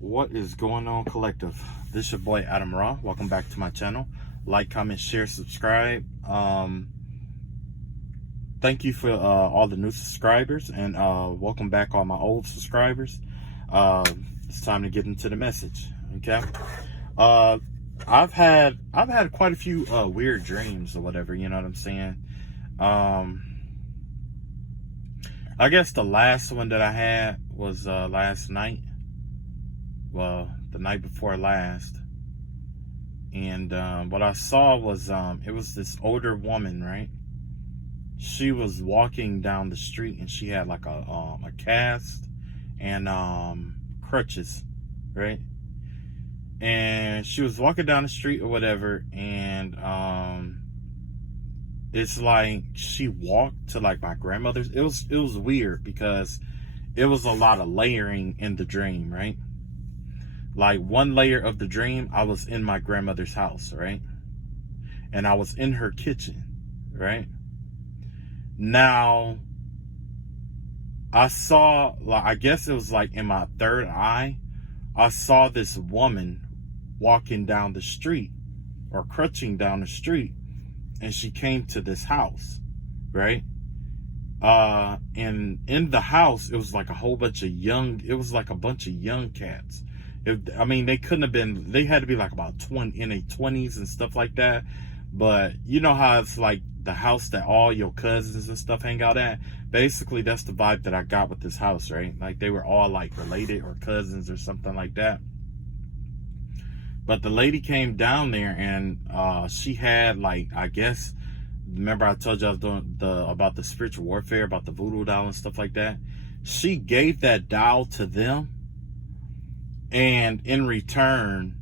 What is going on, collective? This is your boy Adam Raw. Welcome back to my channel. Like, comment, share, subscribe. Thank you for all the new subscribers, and welcome back all my old subscribers. It's time to get into the message. Okay. I've had quite a few weird dreams or whatever, you know what I'm saying? I guess the last one that I had was last night. Well, the night before last. And what I saw was it was this older woman, right? She was walking down the street and she had like a cast and crutches, right? And she was walking down the street or whatever, and it's like she walked to like my grandmother's. It was weird because it was a lot of layering in the dream, right? Like one layer of the dream, I was in my grandmother's house, right? And I was in her kitchen, right? Now, I saw, like, I guess it was like in my third eye, I saw this woman walking down the street or crutching down the street, and she came to this house, right? And in the house, it was like a whole bunch of it was like a bunch of young cats. I mean, they couldn't have been, they had to be like about 20, in their 20s and stuff like that. But you know how it's like the house that all your cousins and stuff hang out at? Basically, that's the vibe that I got with this house, right? Like they were all like related or cousins or something like that. But the lady came down there and she had like, I guess, remember I told you I was doing about the spiritual warfare, about the voodoo doll and stuff like that? She gave that doll to them. And in return,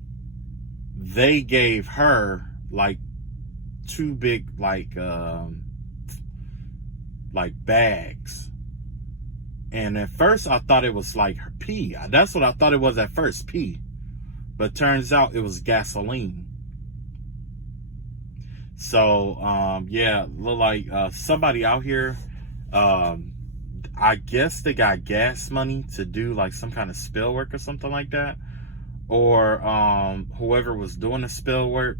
they gave her like two big like bags. And at first I thought it was like her pee. That's what I thought it was at first, pee. But turns out it was gasoline. So yeah, look like somebody out here, I guess they got gas money to do like some kind of spill work or something like that. Or whoever was doing the spill work,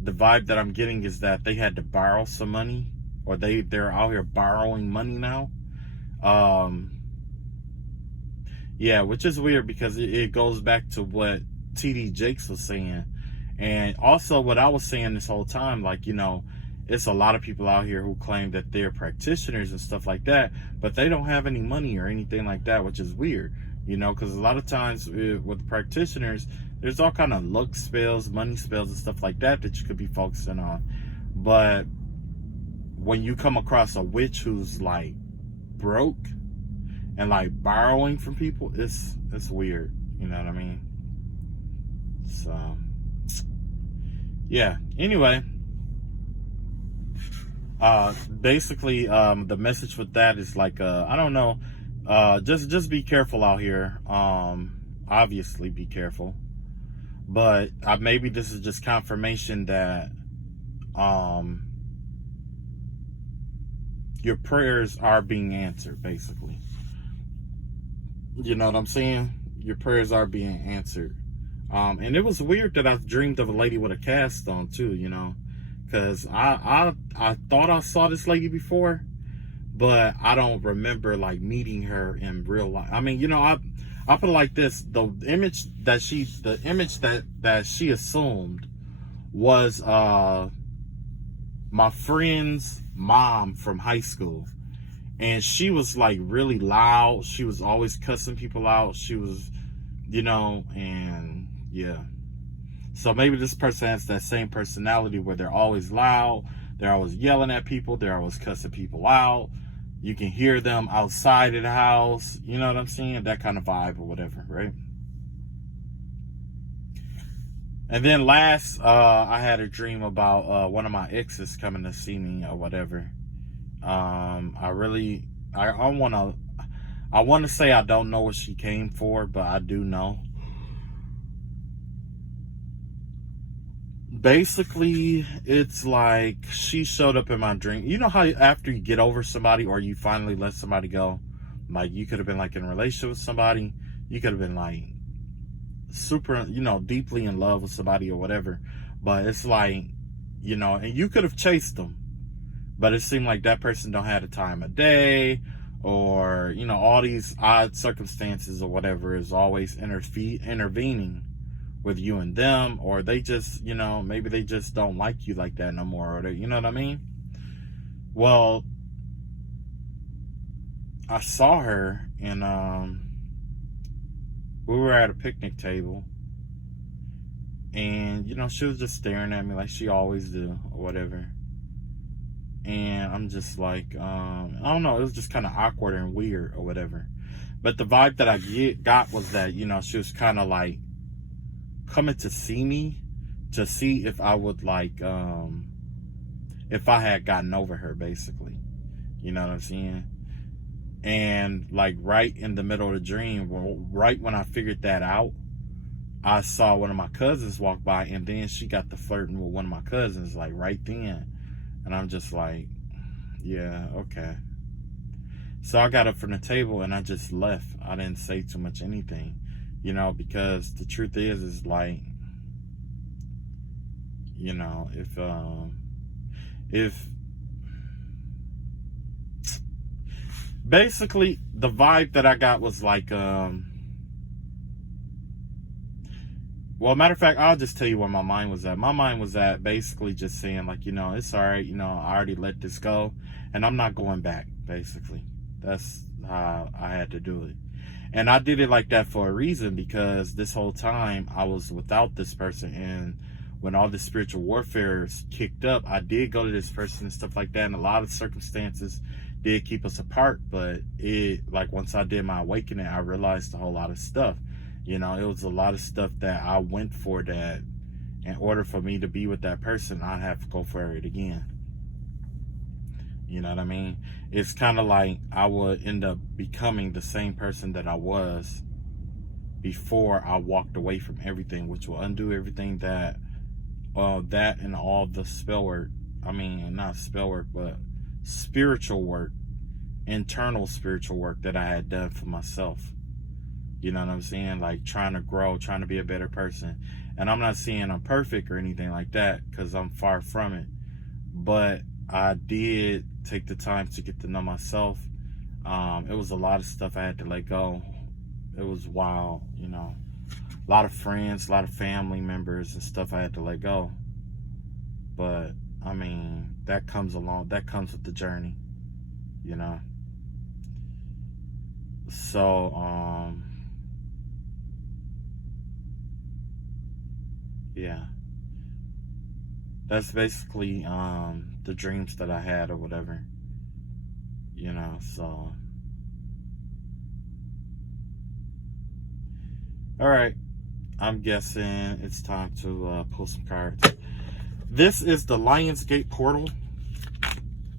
the vibe that I'm getting is that they had to borrow some money, or they're out here borrowing money now. Yeah, which is weird because it goes back to what TD Jakes was saying. And also what I was saying this whole time, like, you know, it's a lot of people out here who claim that they're practitioners and stuff like that, but they don't have any money or anything like that, which is weird, you know, because a lot of times with practitioners, there's all kind of luck spells, money spells and stuff like that you could be focusing on. But when you come across a witch who's like broke and like borrowing from people, it's weird, you know what I mean? So yeah, anyway, basically the message with that is like I don't know, just be careful out here. Obviously be careful, but maybe this is just confirmation that your prayers are being answered, basically. You know what I'm saying? Your prayers are being answered. And it was weird that I dreamed of a lady with a cast on too, you know, because I thought I saw this lady before, but I don't remember like meeting her in real life. I mean, you know, I put it like this: the image that she assumed was my friend's mom from high school, and she was like really loud. She was always cussing people out. She was, you know, and yeah. So maybe this person has that same personality where they're always loud, they're always yelling at people, they're always cussing people out. You can hear them outside of the house, you know what I'm saying? That kind of vibe or whatever, right? And then last, I had a dream about one of my exes coming to see me or whatever. I want to say I don't know what she came for, but I do know. Basically, it's like she showed up in my dream. You know how after you get over somebody or you finally let somebody go, like you could have been like in a relationship with somebody, you could have been like super, deeply in love with somebody or whatever. But it's like, and you could have chased them, but it seemed like that person don't have the time of day, or, all these odd circumstances or whatever is always intervening with you and them, or they just, maybe they just don't like you like that no more, or they, you know what I mean? Well, I saw her, and we were at a picnic table, and she was just staring at me like she always do or whatever. And I'm just like, I don't know, it was just kind of awkward and weird or whatever. But the vibe that I got was that, she was kind of like coming to see me, to see if I would like, if I had gotten over her, basically. You know what I'm saying? And like right in the middle of the dream, right when I figured that out, I saw one of my cousins walk by, and then she got to flirting with one of my cousins, like right then. And I'm just like, yeah, okay. So I got up from the table and I just left. I didn't say too much anything, because the truth is like, if basically the vibe that I got was like, well, matter of fact, I'll just tell you where my mind was at. My mind was at basically just saying like, it's all right. I already let this go and I'm not going back, basically. That's how I had to do it. And I did it like that for a reason, because this whole time I was without this person. And when all this spiritual warfare kicked up, I did go to this person and stuff like that. And a lot of circumstances did keep us apart. But like once I did my awakening, I realized a whole lot of stuff. It was a lot of stuff that I went for that in order for me to be with that person, I'd have to go for it again. You know what I mean? It's kind of like I would end up becoming the same person that I was before I walked away from everything, which will undo everything that and all the spell work. I mean, not spell work, but spiritual work, internal spiritual work that I had done for myself. You know what I'm saying? Like trying to grow, trying to be a better person. And I'm not saying I'm perfect or anything like that, because I'm far from it. But I did take the time to get to know myself. It was a lot of stuff I had to let go. It was wild, a lot of friends, a lot of family members and stuff I had to let go. But I mean, that comes with the journey, So, yeah, that's basically the dreams that I had or whatever, so all right, I'm guessing it's time to pull some cards. This is the Lionsgate portal.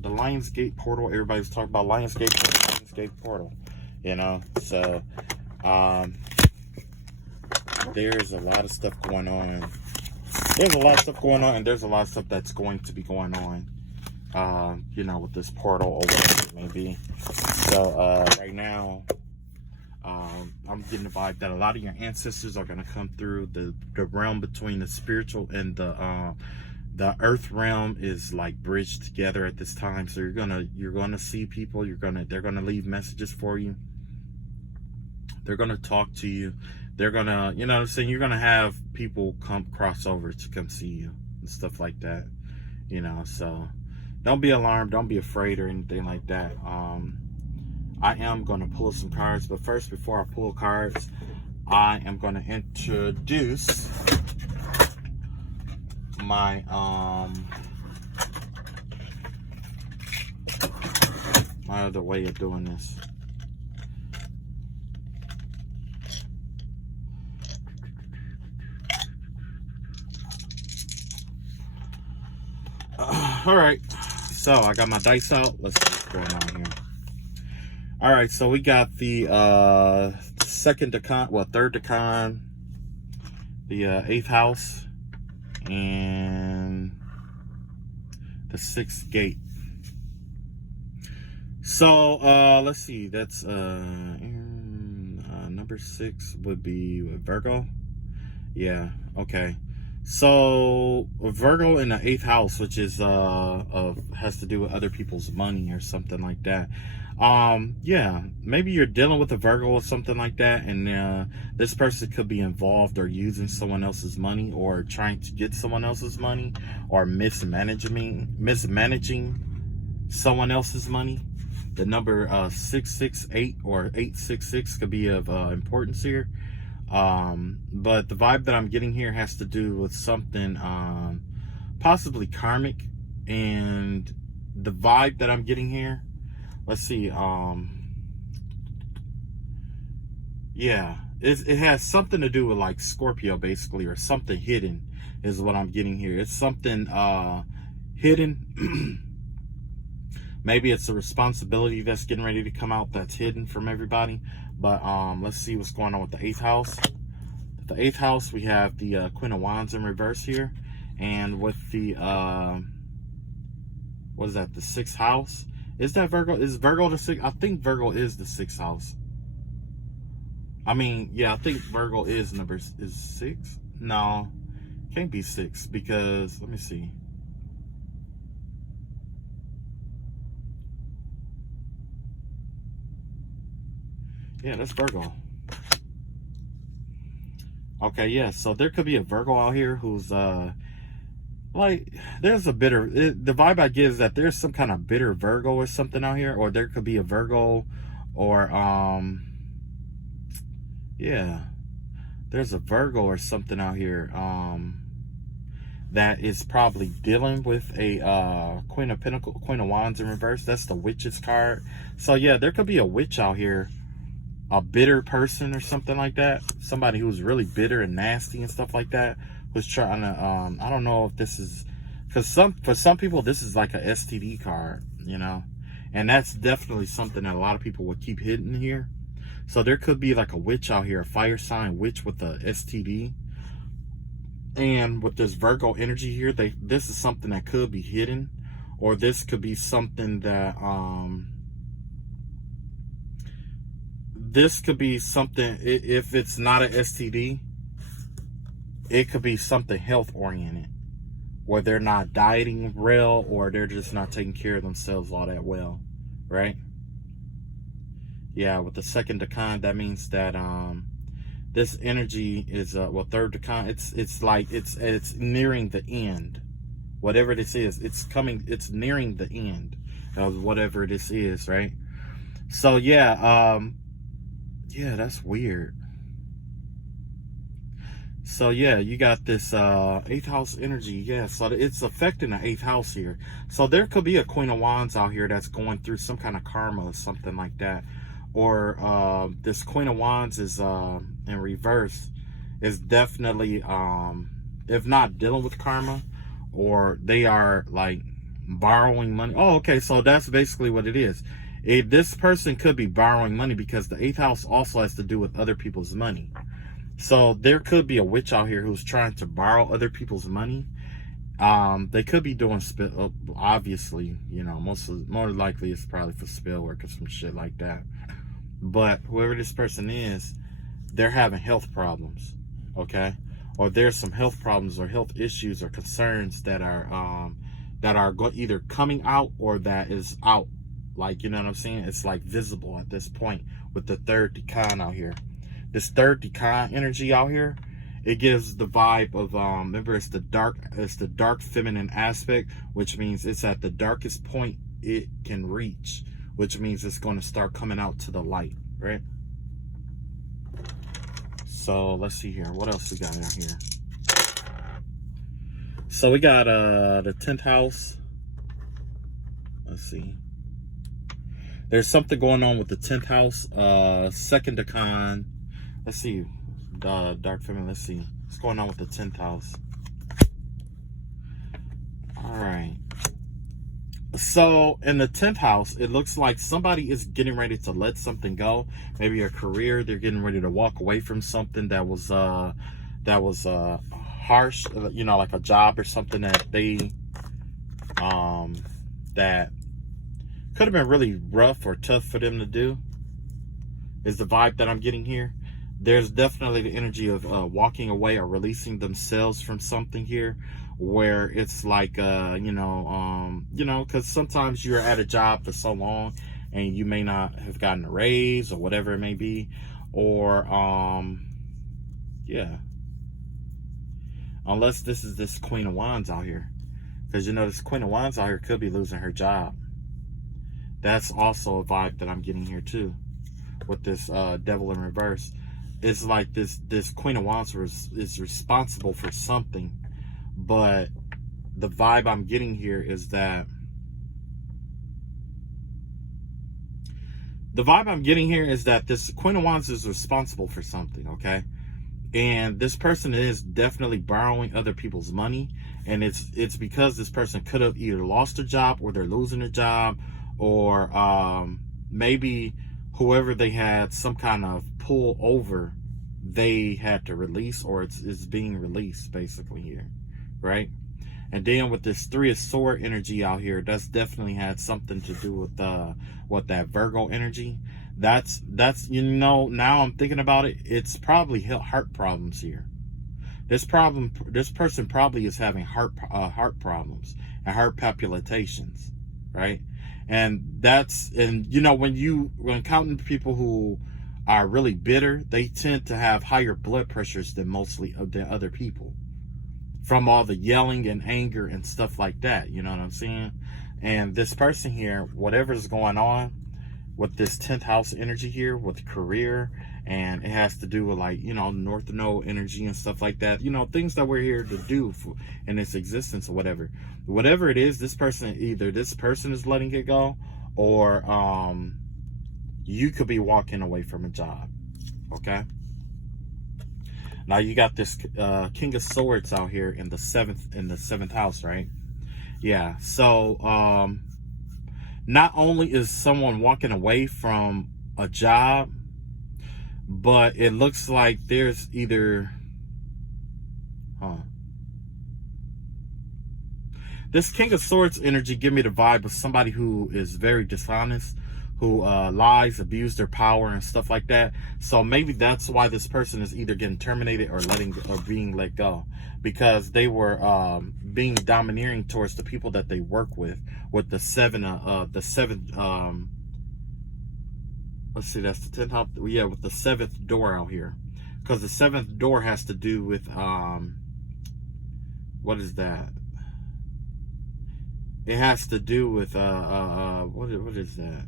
The Lionsgate portal, everybody's talking about Lionsgate portal, so there's a lot of stuff going on. There's a lot of stuff going on, and there's a lot of stuff that's going to be going on, with this portal or whatever it may be. So, right now, I'm getting the vibe that a lot of your ancestors are going to come through. The realm between the spiritual and the earth realm is like bridged together at this time. So you're gonna see people. They're gonna leave messages for you. They're gonna talk to you. They're gonna, you know what I'm saying? You're gonna have people cross over to come see you and stuff like that. So don't be alarmed, don't be afraid or anything like that. I am gonna pull some cards, but first, before I pull cards, I am gonna introduce my my other way of doing this. All right, so I got my dice out. Let's see what's going on here. All right, so we got the third decan, the 8th house, and the 6th gate. So let's see, that's number 6 would be Virgo, Yeah. Okay. So Virgo in the 8th house, which is has to do with other people's money or something like that. Yeah, maybe you're dealing with a Virgo or something like that, and this person could be involved or using someone else's money or trying to get someone else's money or mismanaging someone else's money. The number 668 or 866 could be of importance here. But the vibe that I'm getting here has to do with something possibly karmic, and the vibe that I'm getting here, let's see, yeah, it has something to do with like Scorpio basically, or something hidden is what I'm getting here. It's something hidden. Maybe it's a responsibility that's getting ready to come out that's hidden from everybody. But let's see what's going on with the 8th house. The 8th house, we have the Queen of Wands in reverse here. And with the, what is that, the 6th house? Is that Virgo? Is Virgo the 6th? I think Virgo is the 6th house. I mean, yeah, I think Virgo is 6? No, can't be 6 because, let me see. Yeah, that's Virgo. Okay, yeah, so there could be a Virgo out here who's like, there's a bitter, the vibe I get is that there's some kind of bitter Virgo or something out here, or there could be a Virgo, or yeah, there's a Virgo or something out here that is probably dealing with a Queen of Pentacles, Queen of Wands in reverse. That's the Witch's card. So yeah, there could be a witch out here, a bitter person or something like that, somebody who's really bitter and nasty and stuff like that, who's trying to I don't know if this is, because for some people this is like a STD card, you know, and that's definitely something that a lot of people would keep hidden here. So there could be like a witch out here, a fire sign witch with a STD, and with this Virgo energy here, this is something that could be hidden, or this could be something that this could be something, if it's not an STD, it could be something health oriented, where they're not dieting well, or they're just not taking care of themselves all that well, right? Yeah, with the 2nd decan, that means that this energy is well, 3rd decan, it's like it's nearing the end. Whatever this is, it's nearing the end of whatever this is, right? So yeah, yeah, that's weird. So yeah, you got this 8th house energy. Yeah, so it's affecting the 8th house here. So there could be a Queen of Wands out here that's going through some kind of karma or something like that. Or this Queen of Wands is in reverse, is definitely if not dealing with karma, or they are like borrowing money. Oh, okay, so that's basically what it is. This person could be borrowing money, because the 8th house also has to do with other people's money. So there could be a witch out here who's trying to borrow other people's money. They could be doing obviously, you know, more likely it's probably for spill work or some shit like that. But whoever this person is, they're having health problems, okay? Or there's some health problems or health issues or concerns that are either coming out or that is out. Like, you know what I'm saying? It's like visible at this point with the 3rd decan out here. This 3rd decan energy out here, it gives the vibe of remember, it's the dark feminine aspect, which means it's at the darkest point it can reach, which means it's going to start coming out to the light, right? So let's see here, what else we got out here. So we got the 10th house. Let's see, there's something going on with the 10th house, 2nd decan. Let's see, dark feminine. Let's see what's going on with the 10th house. All right. So in the 10th house, it looks like somebody is getting ready to let something go. Maybe a career. They're getting ready to walk away from something that was harsh. You know, like a job or something that they that could have been really rough or tough for them to do. Is the vibe that I'm getting here. there's definitely the energy of walking away or releasing themselves from something here, where it's like because sometimes you're at a job for so long and you may not have gotten a raise or whatever it may be, or yeah, unless this is this Queen of Wands out here, because this Queen of Wands out here could be losing her job. That's also a vibe that I'm getting here too, with this Devil in reverse. It's like this Queen of Wands is responsible for something, but the vibe I'm getting here is that this Queen of Wands is responsible for something, okay? And this person is definitely borrowing other people's money, and it's because this person could have either lost a job, or they're losing a job, or maybe whoever they had some kind of pull over, they had to release, or it's being released basically here, right? And then with this Three of Sword energy out here, that's definitely had something to do with that Virgo energy. That's now I'm thinking about it, it's probably heart problems here. This person probably is having heart problems and heart palpitations, right? And when counting people who are really bitter, they tend to have higher blood pressures than other people, from all the yelling and anger and stuff like that. You know what I'm saying? And this person here, whatever's going on with this 10th house energy here with career, and it has to do with North Node energy and stuff like that, things that we're here to do in this existence, or whatever it is, this person is letting it go, or you could be walking away from a job. Okay, now you got this King of Swords out here in the seventh house, right? Yeah, so not only is someone walking away from a job, but it looks like there's either this King of Swords energy give me the vibe of somebody who is very dishonest, who lies, abuse their power and stuff like that. So maybe that's why this person is either getting terminated or being let go, because they were being domineering towards the people that they work with the seventh let's see, that's the 10th house. Yeah, with the 7th door out here, because the 7th door has to do with what is that? It has to do with what is that?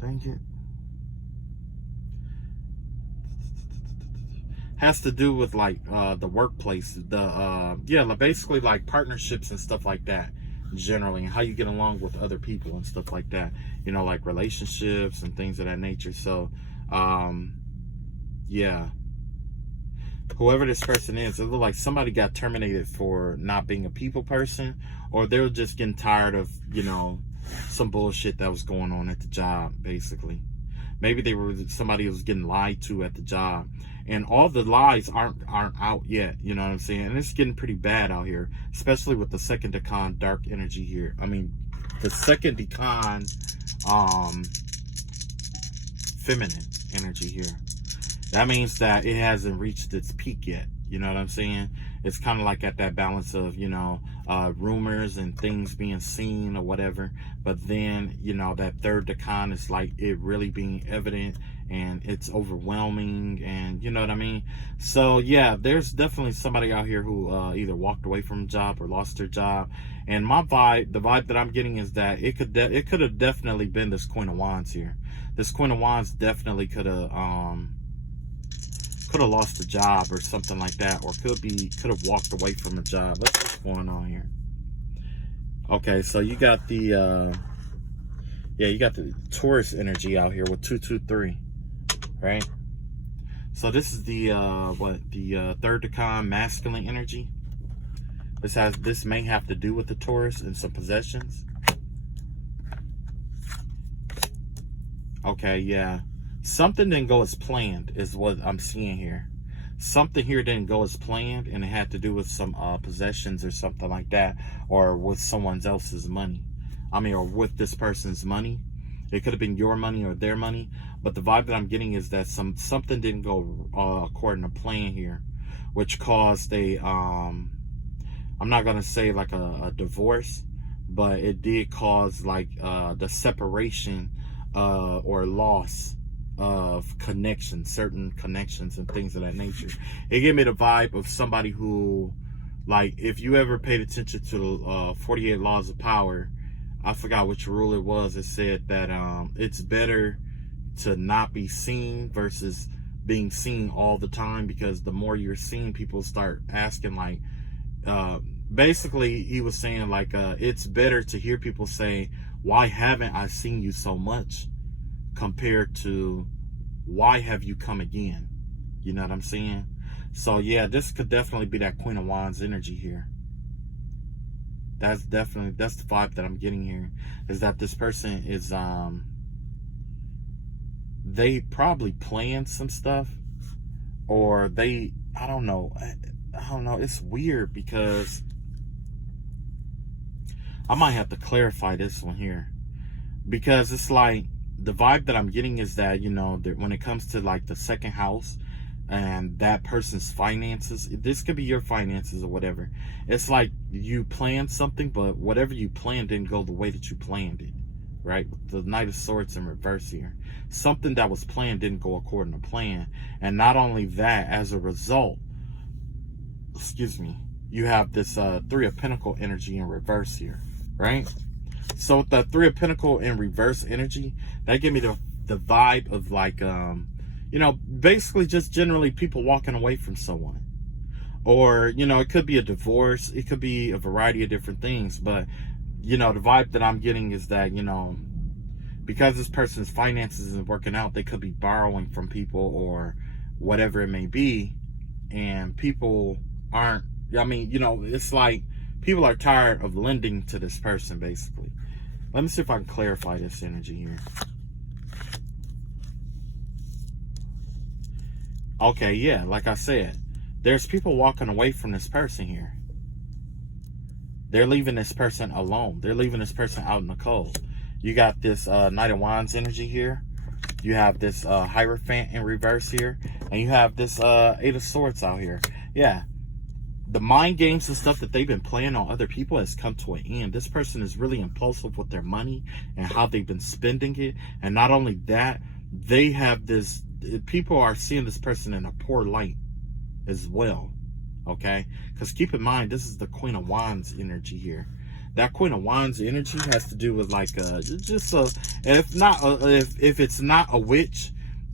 Dang it. Has to do with the workplace, basically like partnerships and stuff like that, generally, and how you get along with other people and stuff like that, like relationships and things of that nature. So yeah, whoever this person is, it looks like somebody got terminated for not being a people person, or they were just getting tired of some bullshit that was going on at the job. Basically, maybe somebody was getting lied to at the job, and all the lies aren't out yet. You know what I'm saying? And it's getting pretty bad out here, especially with the second decan dark energy here. I mean, the second decan feminine energy here. That means that it hasn't reached its peak yet. You know what I'm saying? It's kind of like at that balance of, rumors and things being seen or whatever. But then, that third decan is like it really being evident, and it's overwhelming, and you know what I mean? So yeah, there's definitely somebody out here who either walked away from a job or lost their job. And the vibe that I'm getting is that it could have definitely been this Queen of Wands here. This Queen of Wands definitely could have lost a job or something like that, or could have walked away from a job. Let's see what's going on here. Okay, so you got the you got the Taurus energy out here with 223, right? So this is the third decan masculine energy. This may have to do with the Taurus and some possessions. Okay, yeah. Something didn't go as planned is what I'm seeing here. Something here didn't go as planned, and it had to do with some possessions or something like that, or with someone else's money. I mean, or with this person's money. It could have been your money or their money, but the vibe that I'm getting is that something didn't go according to plan here, which caused a I'm not gonna say like a divorce, but it did cause like the separation or loss of connections, certain connections and things of that nature. It gave me the vibe of somebody who, like, if you ever paid attention to 48 Laws of Power, I forgot which rule it was. It said that it's better to not be seen versus being seen all the time, because the more you're seen, people start asking, like, basically he was saying like it's better to hear people say, why haven't I seen you so much, compared to why have you come again? You know what I'm saying? So yeah, this could definitely be that Queen of Wands energy here. That's the vibe that I'm getting here, is that this person is they probably planned some stuff, or I don't know, it's weird, because I might have to clarify this one here, because it's like the vibe that I'm getting is that, you know, that when it comes to like the second house and that person's finances, this could be your finances or whatever, it's like you planned something, but whatever you planned didn't go the way that you planned it, right? The Knight of Swords in reverse here. Something that was planned didn't go according to plan. And not only that, as a result, excuse me, you have this Three of Pentacle energy in reverse here, right? So with the Three of Pentacle in reverse energy, that gave me the vibe of like, you know, basically just generally people walking away from someone. Or, you know, it could be a divorce. It could be a variety of different things. But, you know, the vibe that I'm getting is that, you know, because this person's finances isn't working out, they could be borrowing from people or whatever it may be. And people aren't, I mean, you know, it's like people are tired of lending to this person, basically. Let me see if I can clarify this energy here. Okay, yeah, like I said, there's people walking away from this person here. They're leaving this person alone. They're leaving this person out in the cold. You got this Knight of Wands energy here. You have this Hierophant in reverse here. And you have this Eight of Swords out here. Yeah. The mind games and stuff that they've been playing on other people has come to an end. This person is really impulsive with their money and how they've been spending it. And not only that, they have this, people are seeing this person in a poor light as well. Okay? Because keep in mind, this is the Queen of Wands energy here. That Queen of Wands energy has to do with like just if it's not a witch,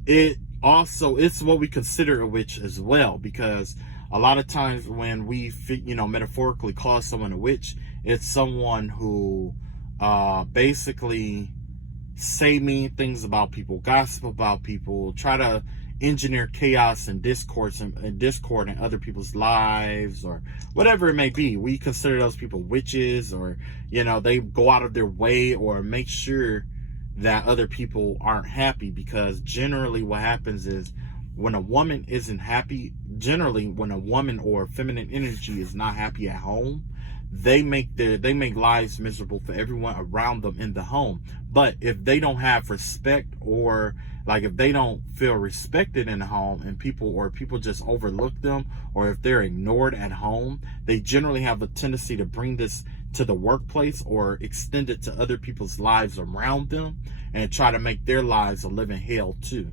it's what we consider a witch as well, because a lot of times when we, you know, metaphorically call someone a witch, it's someone who basically say mean things about people, gossip about people, try to engineer chaos and discord in other people's lives, or whatever it may be. We consider those people witches, or, you know, they go out of their way or make sure that other people aren't happy, because generally what happens is when a woman isn't happy, generally when a woman or feminine energy is not happy at home, they make lives miserable for everyone around them in the home. But if they don't have respect, or like if they don't feel respected in the home, and people just overlook them, or if they're ignored at home, they generally have a tendency to bring this to the workplace or extend it to other people's lives around them and try to make their lives a living hell too.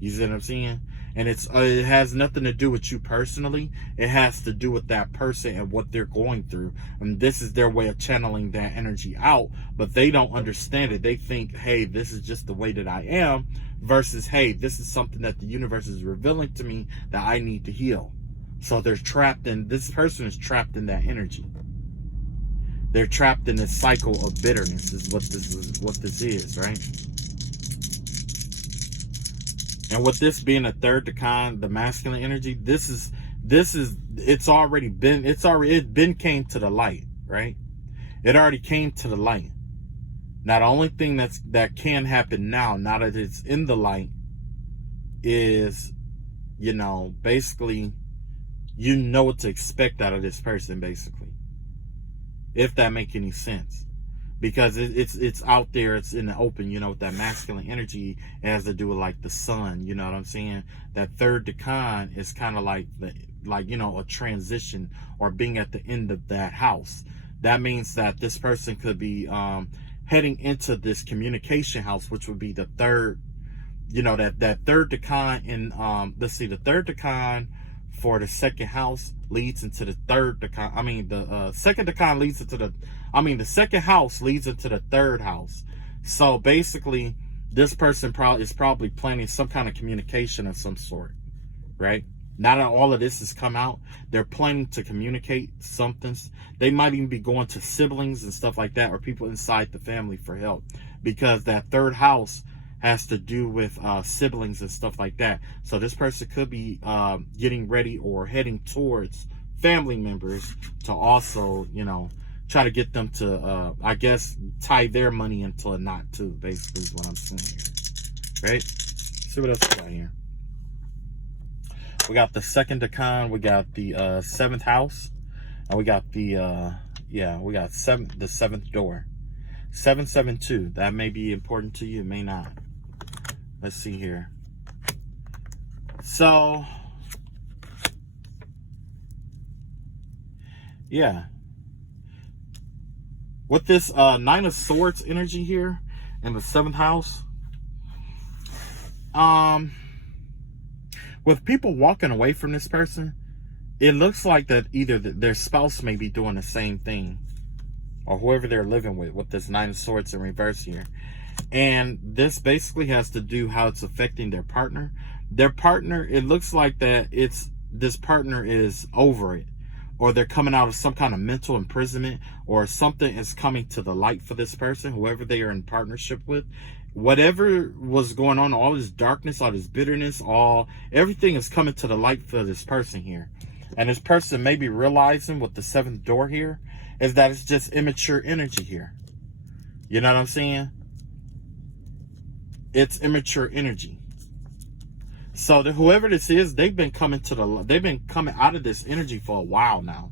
You see what I'm saying? And it has nothing to do with you personally. It has to do with that person and what they're going through. And this is their way of channeling that energy out, but they don't understand it. They think, hey, this is just the way that I am, versus, hey, this is something that the universe is revealing to me that I need to heal. So they're trapped in, this person is trapped in that energy. They're trapped in this cycle of bitterness is what this is, right? And with this being a third decan, the masculine energy, it's been came to the light, right? It already came to the light. Now the only thing that can happen now that it's in the light, is, you know, basically, you know what to expect out of this person, basically. If that make any sense. because it's out there, it's in the open, you know, with that masculine energy. It has to do with like the sun, you know what I'm saying? That third decan is kind of like you know, a transition or being at the end of that house. That means that this person could be heading into this communication house, which would be the third, you know, that third decan in let's see, the third decan for the second house leads into the third decan. I mean, the second decan leads into the second house leads into the third house. So basically, this person is probably planning some kind of communication of some sort, right? Now that all of this has come out, they're planning to communicate something. They might even be going to siblings and stuff like that, or people inside the family for help, because that third house has to do with siblings and stuff like that. So this person could be getting ready or heading towards family members to also, you know, try to get them to, I guess, tie their money into a knot too, basically is what I'm saying here. Right? See what else we got here. We got the second decan, we got the seventh house, and we got the, we got the seventh door. 772, that may be important to you, it may not. Let's see here. So, yeah. With this Nine of Swords energy here in the seventh house, with people walking away from this person, it looks like that either their spouse may be doing the same thing, or whoever they're living with this Nine of Swords in reverse here. And this basically has to do how it's affecting their partner. Their partner, it looks like that this partner is over it, or they're coming out of some kind of mental imprisonment, or something is coming to the light for this person, whoever they are in partnership with. Whatever was going on, all this darkness, all this bitterness, everything is coming to the light for this person here. And this person may be realizing with the seventh door here is that it's just immature energy here. You know what I'm saying? It's immature energy. So whoever this is, they've been coming out of this energy for a while now.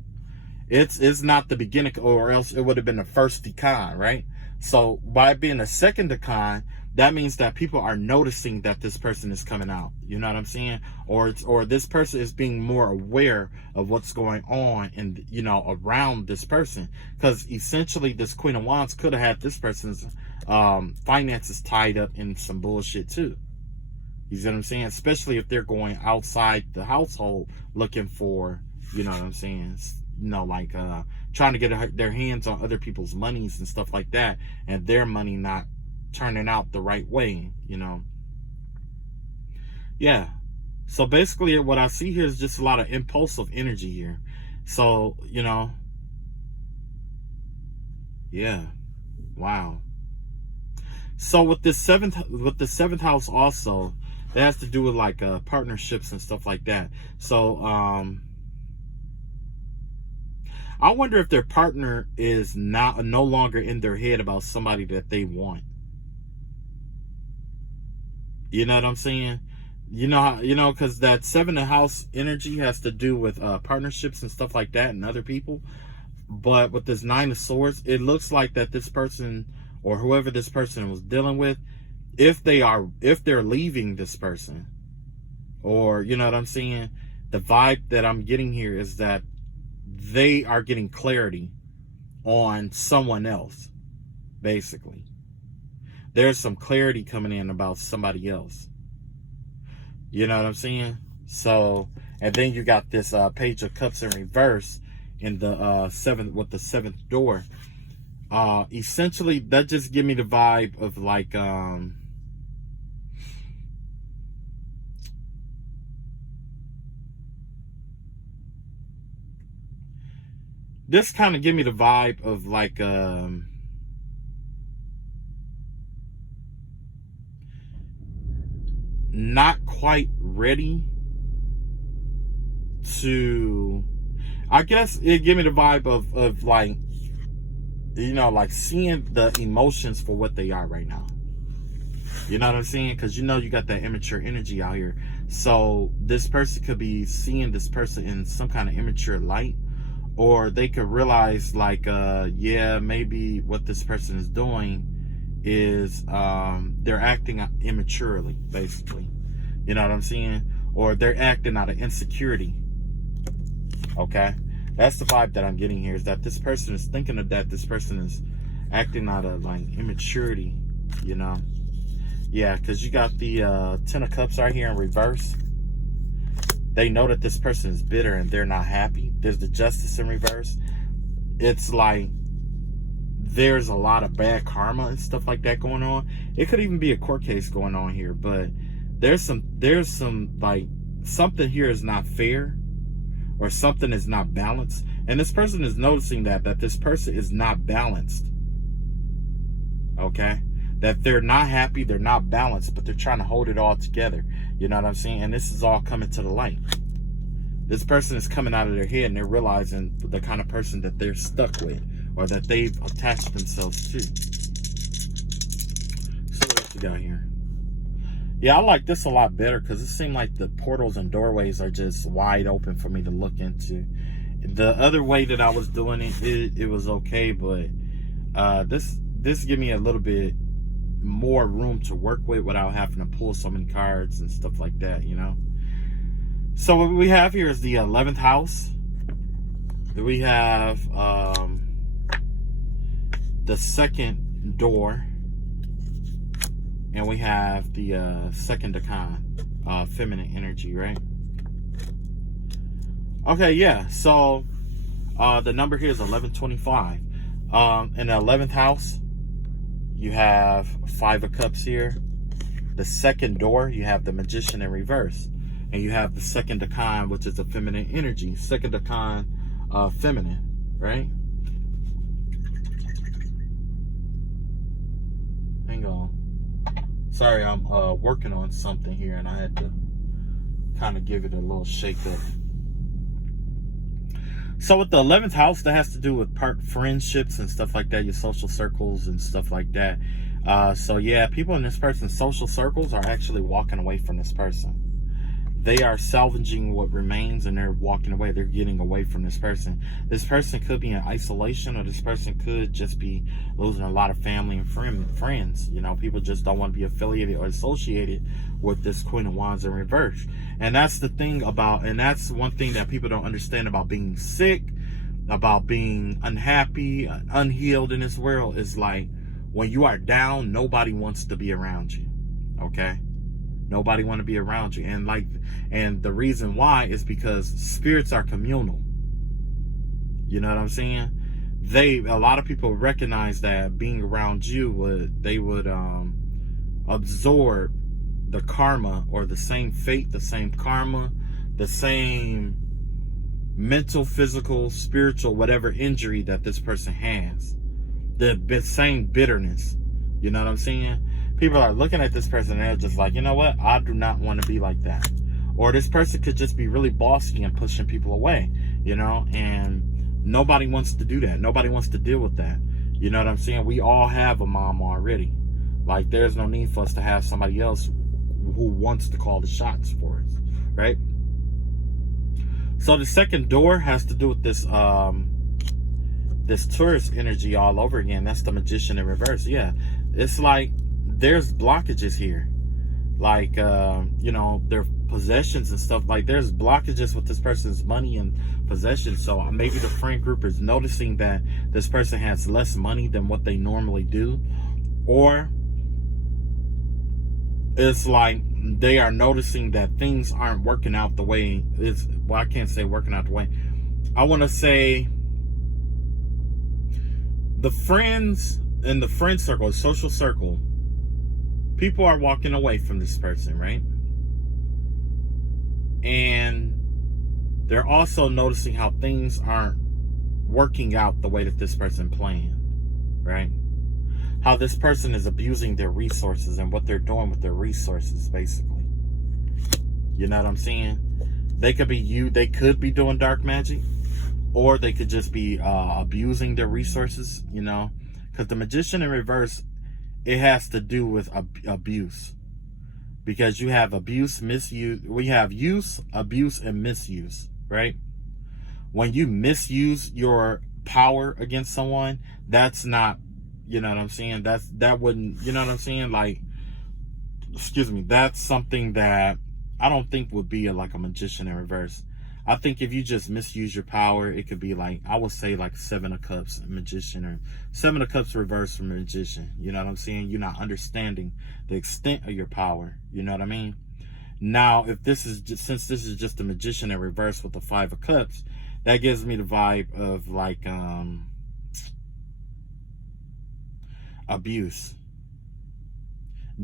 It's not the beginning, or else it would have been the first decan, right? So by being a second decan, that means that people are noticing that this person is coming out. You know what I'm saying? Or this person is being more aware of what's going on and, you know, around this person. Because essentially this Queen of Wands could have had this person's finances tied up in some bullshit too. You see what I'm saying? Especially if they're going outside the household looking for, you know what I'm saying? You know, like trying to get their hands on other people's monies and stuff like that, and their money not turning out the right way, you know. Yeah. So basically what I see here is just a lot of impulsive energy here. So, you know, yeah. Wow. So with the seventh house also, it has to do with like partnerships and stuff like that. So I wonder if their partner is no longer in their head about somebody that they want. You know what I'm saying? You know, because that seventh house energy has to do with partnerships and stuff like that and other people. But with this Nine of Swords, it looks like that this person, or whoever this person was dealing with, if they're leaving this person, or, you know what I'm saying, the vibe that I'm getting here is that they are getting clarity on someone else, basically. There's some clarity coming in about somebody else. You know what I'm saying? So, and then you got this Page of Cups in reverse in the seventh door. Essentially, that just give me the vibe of like this kind of give me the vibe of like not quite ready to, I guess it give me the vibe of like, you know, like seeing the emotions for what they are right now. You know what I'm saying? Because, you know, you got that immature energy out here. So this person could be seeing this person in some kind of immature light, or they could realize like, yeah, maybe what this person is doing is they're acting immaturely, basically. You know what I'm saying? Or they're acting out of insecurity. Okay? That's the vibe that I'm getting here, is that this person is thinking of that. This person is acting out of like immaturity, you know? Yeah, because you got the 10 of Cups right here in reverse. They know that this person is bitter and they're not happy. There's the Justice in reverse. It's like there's a lot of bad karma and stuff like that going on. It could even be a court case going on here, but there's some like something here is not fair, or something is not balanced. And this person is noticing that this person is not balanced. Okay? That they're not happy, they're not balanced, but they're trying to hold it all together. You know what I'm saying? And this is all coming to the light. This person is coming out of their head and they're realizing the kind of person that they're stuck with, or that they've attached themselves to. So what else we got here? Yeah, I like this a lot better because it seemed like the portals and doorways are just wide open for me to look into. The other way that I was doing it was okay, but this give me a little bit more room to work with without having to pull so many cards and stuff like that, you know? So what we have here is the 11th house. We have the second door. And we have the second decan, feminine energy, right? Okay, yeah. So the number here is 1125. In the 11th house, you have 5 of Cups here. The second door, you have the Magician in reverse. And you have the second decan, which is the feminine energy. Second decan, feminine, right? Hang on. Sorry, I'm working on something here and I had to kind of give it a little shake up. So with the 11th house, that has to do with friendships and stuff like that, your social circles and stuff like that. So yeah, people in this person's social circles are actually walking away from this person. They are salvaging what remains and they're walking away. They're getting away from this person. This person could be in isolation, or this person could just be losing a lot of family and friends. You know, people just don't want to be affiliated or associated with this Queen of Wands in reverse. And that's the thing about, and that's one thing that people don't understand about being sick, about being unhappy, unhealed in this world, is like when you are down, nobody wants to be around you. Okay? Nobody want to be around you. And the reason why is because spirits are communal. You know what I'm saying? A lot of people recognize that being around you would absorb the karma, or the same fate, the same karma, the same mental, physical, spiritual, whatever injury that this person has. The same bitterness. You know what I'm saying? People are looking at this person and they're just like, you know what? I do not want to be like that. Or this person could just be really bossy and pushing people away, you know? And nobody wants to do that. Nobody wants to deal with that. You know what I'm saying? We all have a mom already. Like, there's no need for us to have somebody else who wants to call the shots for us, right? So the second door has to do with this this Taurus energy all over again. That's the Magician in reverse. Yeah, it's like there's blockages here, like you know, their possessions and stuff. Like, there's blockages with this person's money and possessions. So maybe the friend group is noticing that this person has less money than what they normally do, or it's like they are noticing that things aren't working out the way it's, well, I can't say working out the way, I want to say the friends in the friend circle, social circle, people are walking away from this person, right? And they're also noticing how things aren't working out the way that this person planned, right? How this person is abusing their resources and what they're doing with their resources, basically. You know what I'm saying? They could be doing dark magic, or they could just be abusing their resources, you know? Because the Magician in reverse, it has to do with abuse. Because you have abuse, misuse. We have use, abuse, and misuse, right? when you misuse your power against someone, that's not, you know what I'm saying? That wouldn't, you know what I'm saying? Like, excuse me, that's something that I don't think would be like a magician in reverse. I think if you just misuse your power, it could be like, I would say like 7 of Cups magician, or 7 of Cups reverse from magician. You know what I'm saying? You're not understanding the extent of your power. You know what I mean? Now, if this is just, since this is just a magician in reverse with the 5 of Cups, that gives me the vibe of like abuse.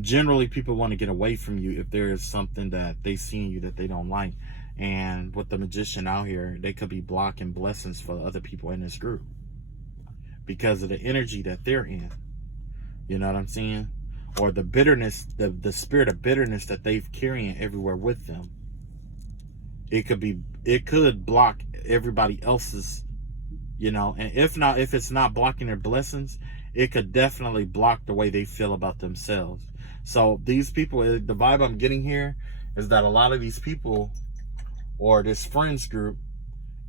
Generally, people want to get away from you if there is something that they see in you that they don't like. And with the magician out here, they could be blocking blessings for other people in this group because of the energy that they're in. You know what I'm saying? Or the bitterness, the spirit of bitterness that they've carrying everywhere with them. It could block everybody else's, you know, and if it's not blocking their blessings, it could definitely block the way they feel about themselves. So these people, the vibe I'm getting here is that a lot of these people, or this friends group,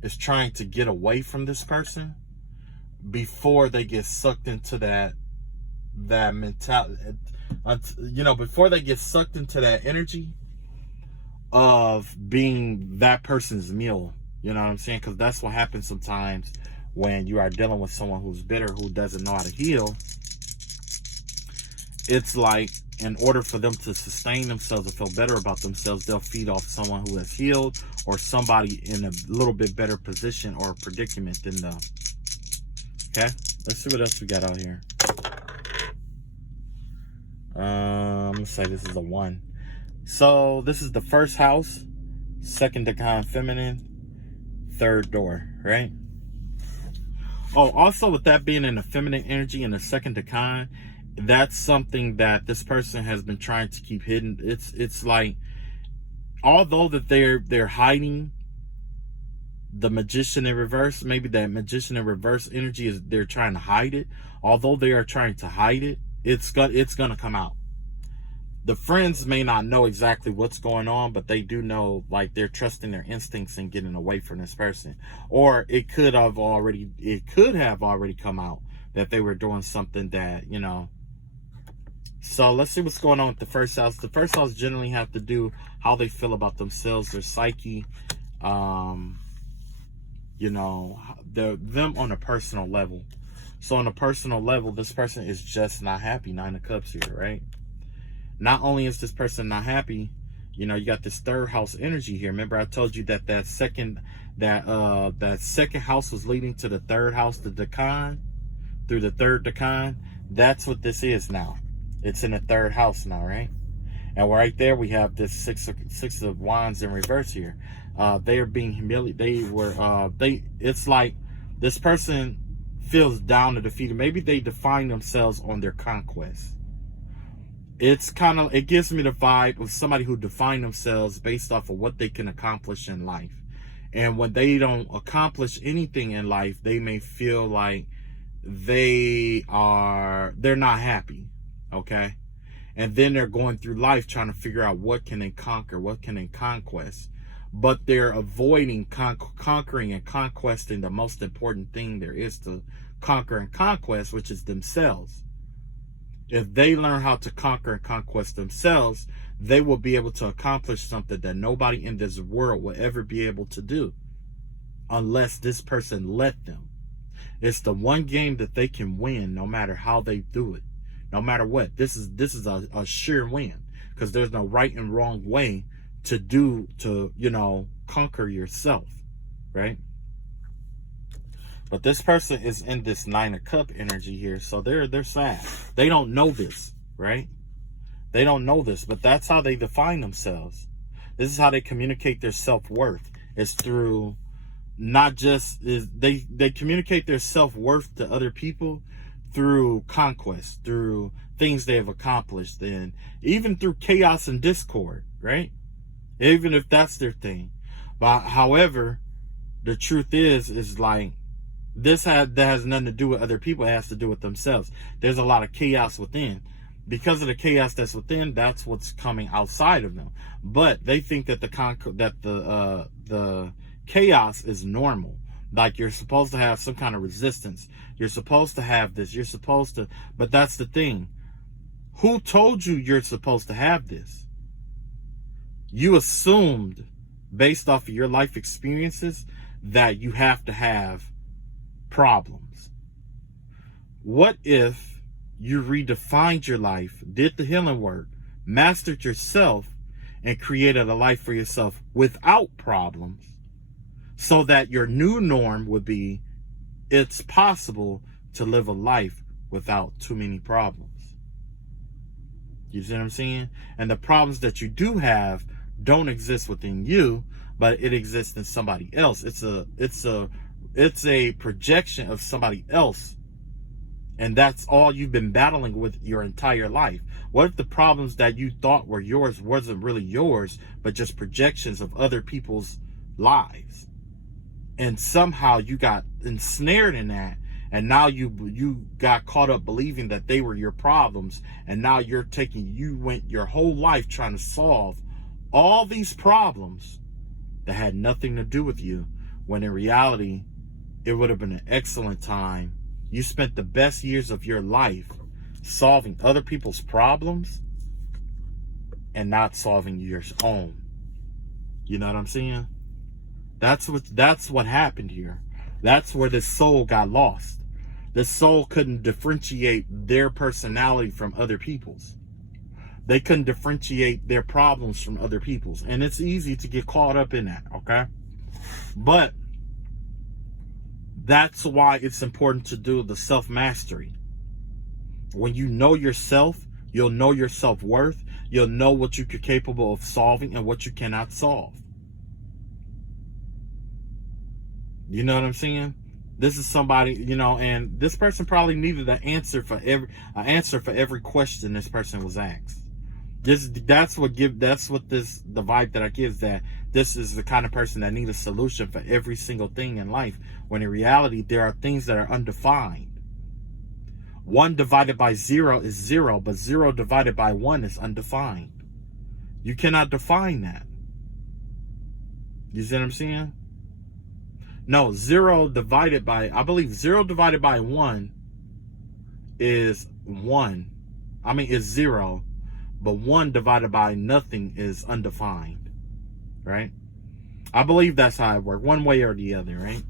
is trying to get away from this person before they get sucked into that mentality, you know, before they get sucked into that energy of being that person's meal. You know what I'm saying? Because that's what happens sometimes when you are dealing with someone who's bitter, who doesn't know how to heal. It's like, in order for them to sustain themselves or feel better about themselves, they'll feed off someone who has healed, or somebody in a little bit better position or predicament than them. Okay, let's see what else we got out here. Let's say this is a 1. So this is the first house, second decan feminine, third door, right? Oh, also with that being in the feminine energy in the second decan, that's something that this person has been trying to keep hidden. It's like, although that they're hiding the magician in reverse, maybe that magician in reverse energy is, they're trying to hide it. Although they are trying to hide it, it's gonna come out. The friends may not know exactly what's going on, but they do know, like, they're trusting their instincts and getting away from this person. Or it could have already come out that they were doing something that, you know. So let's see what's going on with the first house. The first house generally have to do how they feel about themselves, their psyche, you know, them on a personal level. So on a personal level, this person is just not happy. 9 of Cups here, right? Not only is this person not happy, you know, you got this third house energy here. Remember, I told you that that second house was leading to the third house, the decan, through the third decan. That's what this is now. It's in the third house now, right? And right there, we have this six of wands in reverse here. They are being humiliated. It's like this person feels down and defeated. Maybe they define themselves on their conquest. It gives me the vibe of somebody who define themselves based off of what they can accomplish in life. And when they don't accomplish anything in life, they may feel like they're not happy. Okay. And then they're going through life trying to figure out what can they conquer, what can they conquest. But they're avoiding conquering and conquesting the most important thing there is to conquer and conquest, which is themselves. If they learn how to conquer and conquest themselves, they will be able to accomplish something that nobody in this world will ever be able to do unless this person let them. It's the one game that they can win no matter how they do it. No matter what. This is a sure win, because there's no right and wrong way to you know, conquer yourself, right? But this person is in this 9 of Cup energy here, so they're sad. They don't know this, right? They don't know this, but that's how they define themselves. This is how they communicate their self-worth. It's through they communicate their self-worth to other people through conquest, through things they have accomplished, and even through chaos and discord, right? Even if that's their thing. But however, the truth is like, that has nothing to do with other people. It has to do with themselves. There's a lot of chaos within. Because of the chaos that's within, that's what's coming outside of them. But they think that the chaos is normal, Like, you're supposed to have some kind of resistance. You're supposed to have this. You're supposed to, but that's the thing. Who told you you're supposed to have this? You assumed, based off of your life experiences, that you have to have problems. What if you redefined your life, did the healing work, mastered yourself, and created a life for yourself without problems, so that your new norm would be, it's possible to live a life without too many problems? You see what I'm saying? And the problems that you do have don't exist within you, but it exists in somebody else. It's a projection of somebody else. And that's all you've been battling with your entire life. What if the problems that you thought were yours wasn't really yours, but just projections of other people's lives? And somehow you got ensnared in that, and now you got caught up believing that they were your problems, and now you went your whole life trying to solve all these problems that had nothing to do with you, when in reality it would have been an excellent time. You spent the best years of your life solving other people's problems and not solving your own. You know what I'm saying? That's what happened here. That's where this soul got lost. This soul couldn't differentiate their personality from other people's. They couldn't differentiate their problems from other people's. And it's easy to get caught up in that, okay? But that's why it's important to do the self-mastery. When you know yourself, you'll know your self-worth. You'll know what you're capable of solving and what you cannot solve. You know what I'm saying? This is somebody, and this person probably needed an answer for every question this person was asked. That's the vibe that I give, that this is the kind of person that needs a solution for every single thing in life, when in reality there are things that are undefined. 1 divided by 0 is 0, but 0 divided by 1 is undefined. You cannot define that. You see what I'm saying? No, 0 divided by 1 is 1. Is 0. But 1 divided by nothing is undefined, right? I believe that's how it works, one way or the other, right?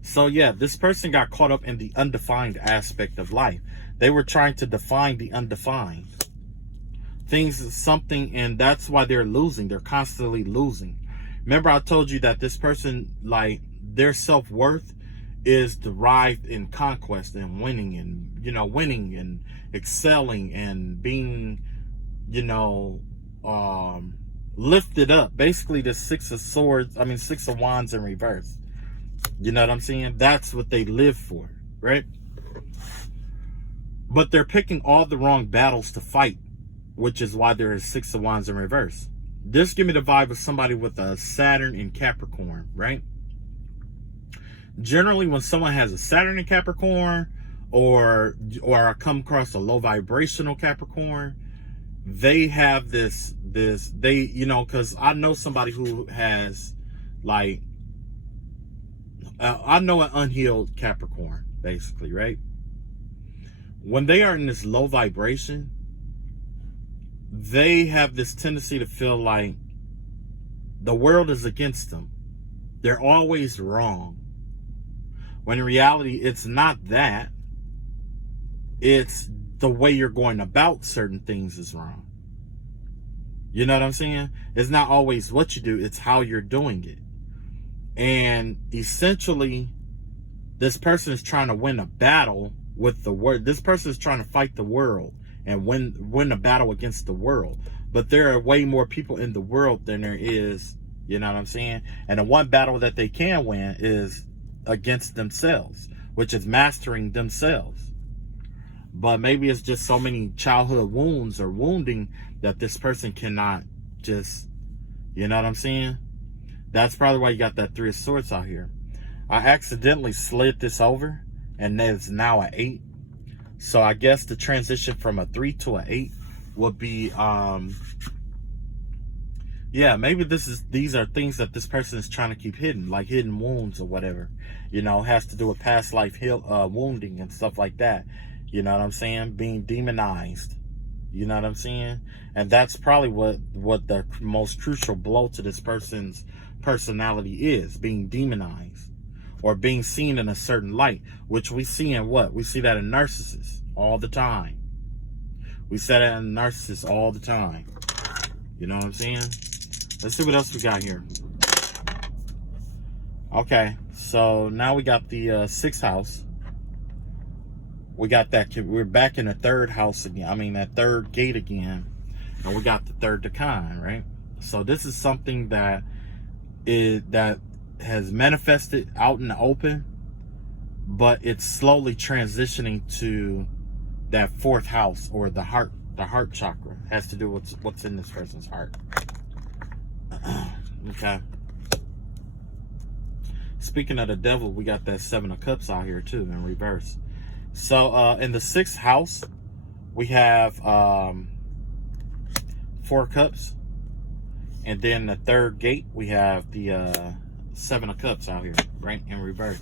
So yeah, this person got caught up in the undefined aspect of life. They were trying to define the undefined. And that's why they're losing. They're constantly losing. Remember, I told you that this person, their self-worth is derived in conquest and winning and excelling and being, lifted up. Basically the 6 of Wands in reverse. You know what I'm saying? That's what they live for, right? But they're picking all the wrong battles to fight, which is why there is 6 of Wands in reverse. This give me the vibe of somebody with a Saturn in Capricorn, right? Generally, when someone has a Saturn in Capricorn, or I come across a low vibrational Capricorn, they have this, because I know somebody who has, I know an unhealed Capricorn, basically, right? When they are in this low vibration, they have this tendency to feel like the world is against them. They're always wrong. When in reality, it's not that. It's the way you're going about certain things is wrong. You know what I'm saying? It's not always what you do, it's how you're doing it. And essentially, this person is trying to win a battle with the world. This person is trying to fight the world and win a battle against the world. But there are way more people in the world than there is, you know what I'm saying? And the one battle that they can win is against themselves, which is mastering themselves. But maybe it's just so many childhood wounds or wounding that this person cannot just, you know what I'm saying? That's probably why you got that 3 of Swords out here. I accidentally slid this over, and it's now an 8. So I guess the transition from a 3 to an 8 would be Yeah, maybe these are things that this person is trying to keep hidden, like hidden wounds or whatever. You know, has to do with past life wounding and stuff like that. You know what I'm saying? Being demonized. You know what I'm saying? And that's probably what the most crucial blow to this person's personality is, being demonized or being seen in a certain light, which we see in what? We see that in narcissists all the time. We see that in narcissists all the time. You know what I'm saying? Let's see what else we got here. Okay, so now we got the sixth house. We got that. We're back in the third house again. I mean, that third gate again. And we got the third decan, right? So this is something that has manifested out in the open, but it's slowly transitioning to that fourth house, or the heart chakra. It has to do with what's in this person's heart. Okay. Speaking of the devil, we got that Seven of Cups out here too in reverse. So in the sixth house, we have 4 cups. And then the third gate, we have the 7 of Cups out here, right, in reverse.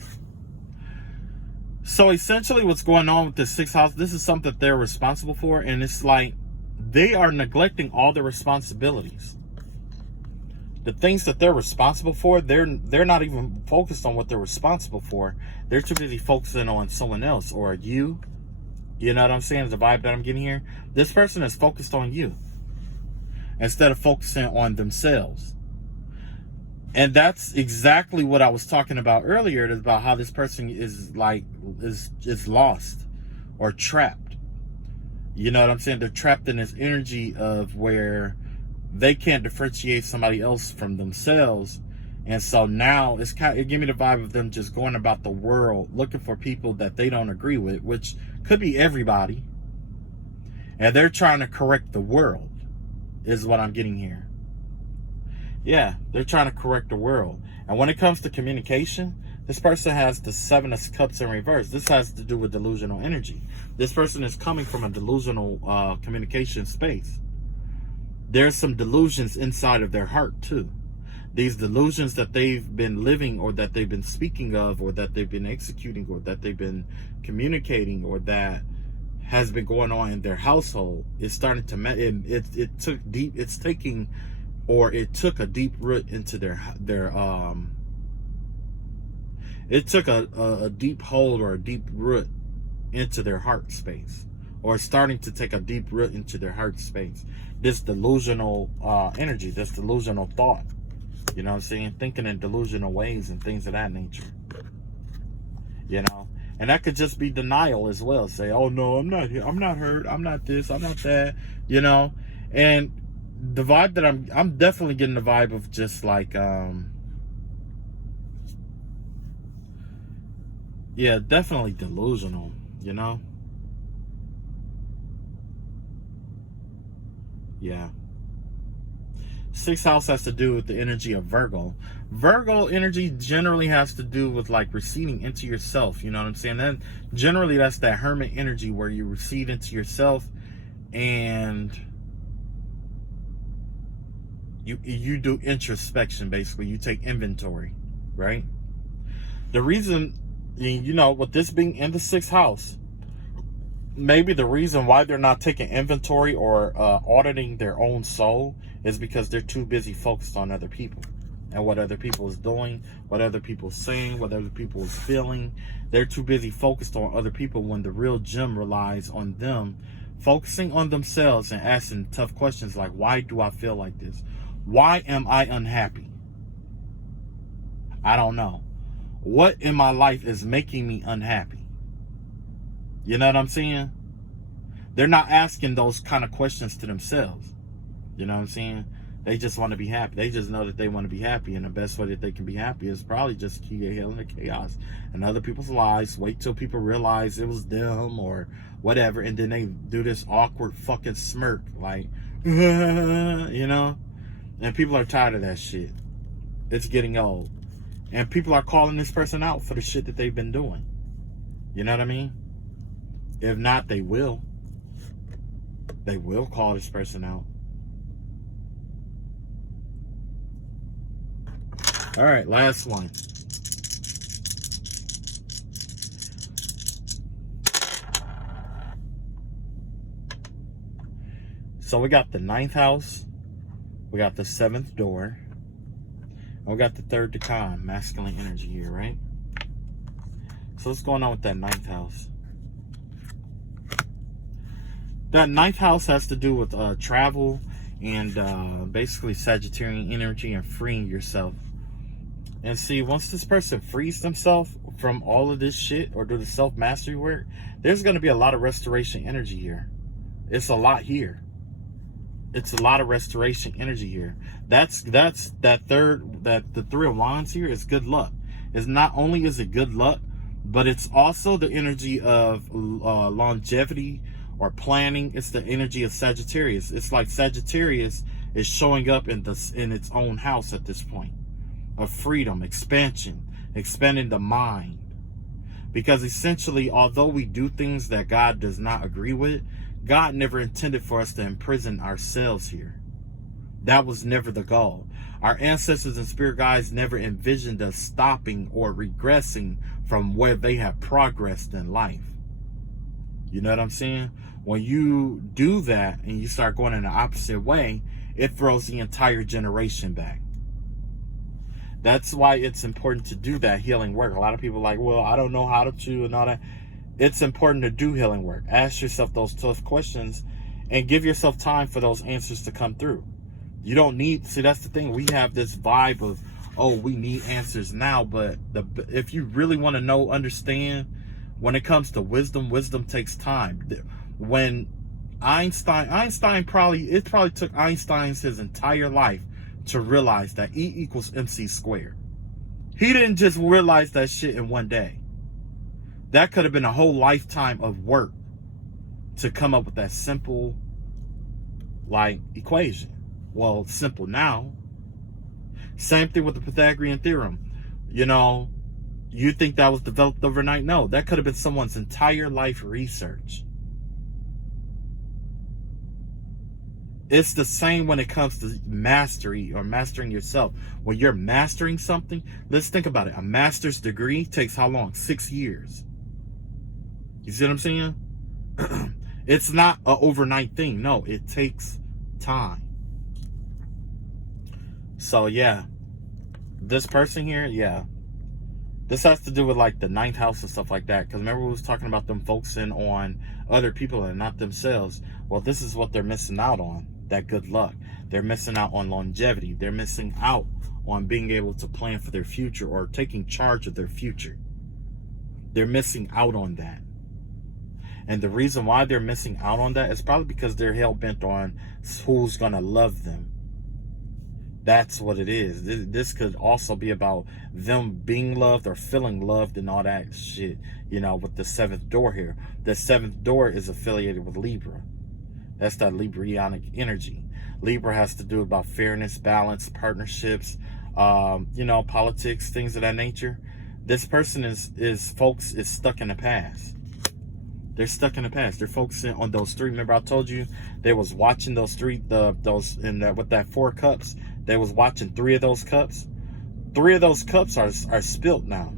So essentially what's going on with the sixth house, this is something that they're responsible for. And it's like they are neglecting all their responsibilities. The things that they're responsible for, they're not even focused on what they're responsible for. They're too busy focusing on someone else or you. You know what I'm saying? The vibe that I'm getting here. This person is focused on you instead of focusing on themselves. And that's exactly what I was talking about earlier, about how this person is lost or trapped. You know what I'm saying? They're trapped in this energy of where they can't differentiate somebody else from themselves. And so now it give me the vibe of them just going about the world looking for people that they don't agree with, which could be everybody. And they're trying to correct the world, is what I'm getting here. Yeah, they're trying to correct the world. And when it comes to communication, this person has the 7 of Cups in reverse. This has to do with delusional energy. This person is coming from a delusional communication space. There's some delusions inside of their heart too. These delusions that they've been living, or that they've been speaking of, or that they've been executing, or that they've been communicating, or that has been going on in their household, is starting to it took a deep root into it took a deep hold or a deep root into their heart space, or starting to take a deep root into their heart space. This delusional energy, this delusional thought, you know what I'm saying? Thinking in delusional ways and things of that nature, you know? And that could just be denial as well. Say, oh no, I'm not here, I'm not hurt, I'm not this, I'm not that, you know? And the vibe that I'm definitely getting the vibe of just like, yeah, definitely delusional, you know? Yeah. Sixth house has to do with the energy of Virgo. Virgo energy generally has to do with like receding into yourself. You know what I'm saying? Then generally that's that hermit energy where you recede into yourself and you do introspection. Basically, you take inventory, right? The reason, you know, with this being in the sixth house, maybe the reason why they're not taking inventory or auditing their own soul is because they're too busy focused on other people and what other people is doing, what other people saying, what other people is feeling. They're too busy focused on other people when the real gem relies on them focusing on themselves and asking tough questions like, why do I feel like this? Why am I unhappy? I don't know. What in my life is making me unhappy? You know what I'm saying? They're not asking those kind of questions to themselves. You know what I'm saying? They just want to be happy. They just know that they want to be happy. And the best way that they can be happy is probably just keep hell in the chaos and other people's lives. Wait till people realize it was them or whatever. And then they do this awkward fucking smirk. Like, you know? And people are tired of that shit. It's getting old. And people are calling this person out for the shit that they've been doing. You know what I mean? If not, they will. They will call this person out. All right, last one. So we got the 9th house, we got the 7th door, and we got the 3rd decan, masculine energy here, right? So what's going on with that 9th house? That 9th house has to do with travel and basically Sagittarian energy and freeing yourself. And see, once this person frees themselves from all of this shit or do the self-mastery work, there's going to be a lot of restoration energy here. It's a lot here. It's a lot of restoration energy here. The 3 of Wands here is good luck. It's not only is it good luck, but it's also the energy of longevity or planning. It's the energy of Sagittarius. It's like Sagittarius is showing up in its own house at this point of freedom, expansion, expanding the mind. Because essentially, although we do things that God does not agree with, God never intended for us to imprison ourselves here. That was never the goal. Our ancestors and spirit guides never envisioned us stopping or regressing from where they have progressed in life. You know what I'm saying? When you do that and you start going in the opposite way, it throws the entire generation back. That's why it's important to do that healing work. A lot of people are like, well, I don't know how to and all that. It's important to do healing work. Ask yourself those tough questions and give yourself time for those answers to come through. You don't need, see, that's the thing. We have this vibe of, oh, we need answers now. But if you really want to know, understand, when it comes to wisdom, wisdom takes time. When Einstein probably took Einstein his entire life to realize that E equals MC squared. He didn't just realize that shit in one day. That could have been a whole lifetime of work to come up with that simple, like, equation. Well, it's simple now. Same thing with the Pythagorean theorem. You know, you think that was developed overnight? No, that could have been someone's entire life research. It's the same when it comes to mastery or mastering yourself. When you're mastering something, let's think about it. A master's degree takes how long? 6 years. You see what I'm saying? It's not an overnight thing. No, it takes time. So, yeah. This person here, yeah. This has to do with like the 9th house and stuff like that. Because remember we was talking about them focusing on other people and not themselves. Well, this is what they're missing out on. That good luck. They're missing out on longevity. They're missing out on being able to plan for their future or taking charge of their future. They're missing out on that. And the reason why they're missing out on that is probably because they're hell-bent on who's going to love them. That's what it is. This could also be about them being loved or feeling loved and all that shit, you know, with the 7th door here. The 7th door is affiliated with Libra. That's that Librianic energy. Libra has to do about fairness, balance, partnerships, you know, politics, things of that nature. This person is stuck in the past. They're stuck in the past. They're focusing on those 3. Remember, I told you they was watching those 3, with that 4 cups. They was watching 3 of those cups. 3 of those cups are spilt now.